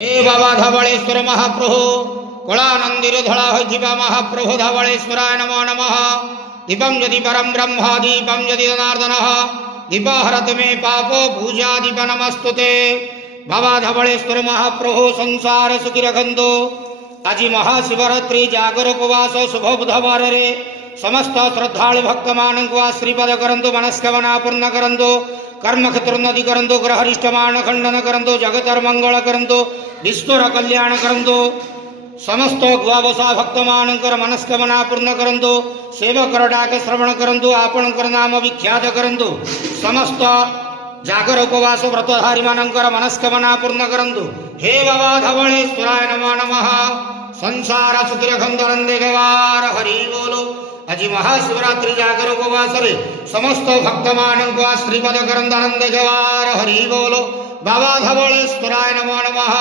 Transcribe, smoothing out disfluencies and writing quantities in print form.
हे बाबा धवलेश्वर महाप्रभु कलानंदीर धड़ा होइथिबा महाप्रभु धवलेश्वराय नमो नमः। दीपं यदि परम ब्रह्म दीपं यदि जनार्दनः दीपहरत मे पापो पूजा दीप नमस्तुते। बाबा धवलेश्वर महाप्रभु संसार सुखी रखंतो। आज महाशिवरात्रि जागर उपवास शुभ बुधवार रे समस्त श्रद्धालु भक्त मान को आश्रीपद करंतु मनस्कामना पूर्ण करंतु कर्म क्षेत्रोन्नति करंतु ग्रहरिष्टमान खंडन करंतु जगतर मंगल करंतु विश्वर कल्याण करंतु समस्त गुआवसा भक्त मानकर मनस्कामना पूर्ण करंतु सेवकर डाक श्रवण करंतु आपणकर नाम विख्यात करंतु समस्त जागर उपवास व्रतधारी मानकर मनस्कामना पूर्ण करंतु। हे बाबा धवलेश्वराय नमो नमः। संसार सुखी रखंतु नंदे गवार हरि बोलो। आज महाशिवरात्रि जागर उपवास रे समस्त भक्त मान को आश्रीपद करंतु नंदे गवार हरि बोलो। बाबा धवलेश्वराय नमो नमः।